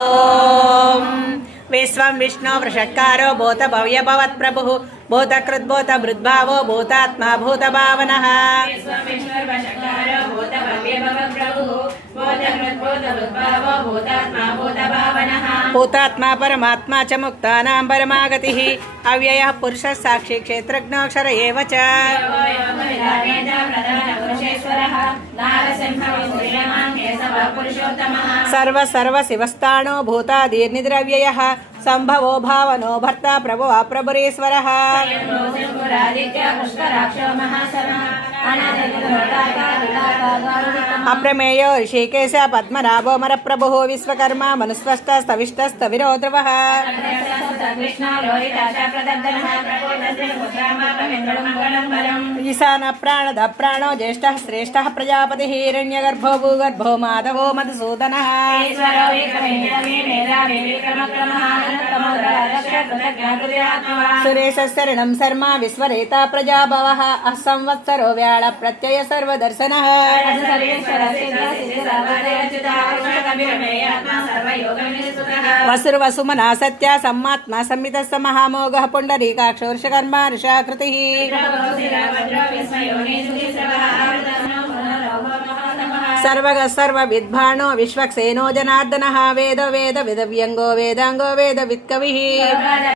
ओम विश्वं विष्णु वृषत्कारो भूत भव्य भवत् प्रभुः भूतकृद्भूत भृद्भावो भूतात्मा भूतभावनः भूतात्मा परमात्मा च मुक्तानां परमागतिः अव्ययः पुरुषः साक्षी क्षेत्रज्ञोऽक्षर एव च सर्व सर्व शिवस्थानो भूतादीर्निद्रव्ययः संभवो भावनो भर्ता प्रभुः प्रभुरेश्वरः अप्रमेयो ऋषिकेश पद्मनाभो मरप्रभुः विश्वकर्मा मनुस्वष्टस्तविष्टस्तविरो ध्रुवः ईशान प्राणद प्राणो ज्येष्ठः श्रेष्ठः प्रजापतिः हिरण्यगर्भो भूगर्भो माधवो मधुसूदनः सुरेश शरणं शर्मा विश्वरेता प्रजाभवः असंवत्सरो व्याळ प्रत्यय सर्वदर्शनः वसुर्वसुमना सत्या सम्मात्मा संमितः महामोघः पुण्डरीकाक्षो वृषकर्मा ऋषाकृतिः सर्वगः सर्वविद्भाणो विश्वक्सेनो जनार्दनः वेद वेद विदव्यङ्गो वेदाङ्गो वेदवित्कविः